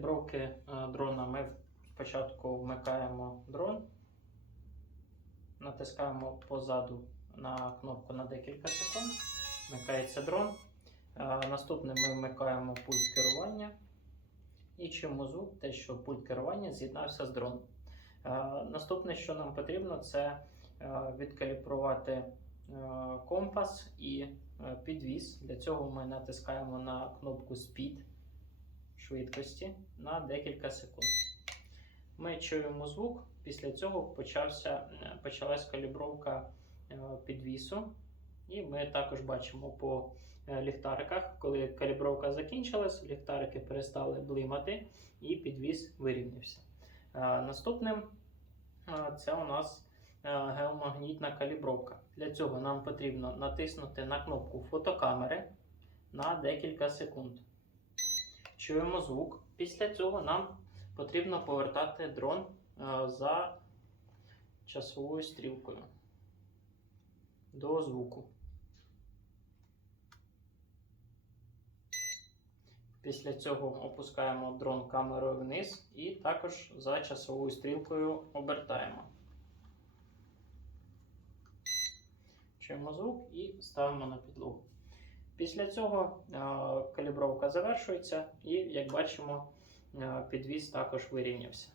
калібровки е, дрона ми спочатку вмикаємо дрон, натискаємо позаду на кнопку на декілька секунд, вмикається дрон. Е, Наступне ми вмикаємо пульт керування і чуємо звук, те, що пульт керування з'єднався з дроном. Е, Наступне, що нам потрібно, це відкалібрувати компас і підвіз. Для цього ми натискаємо на кнопку Speed швидкості на декілька секунд. Ми чуємо звук, після цього почався, почалась калібровка е, підвісу. І ми також бачимо по е, ліхтариках, коли калібровка закінчилась, ліхтарики перестали блимати і підвіс вирівнявся. Е, Наступним це у нас геомагнітна калібровка. Для цього нам потрібно натиснути на кнопку фотокамери на декілька секунд. Чуємо звук. Після цього нам потрібно повертати дрон е, за часовою стрілкою до звуку. Після цього опускаємо дрон камерою вниз і також за часовою стрілкою обертаємо. Чуємо звук і ставимо на підлогу. Після цього е, калібровка завершується, і, як бачимо, е, підвіз також вирівнявся.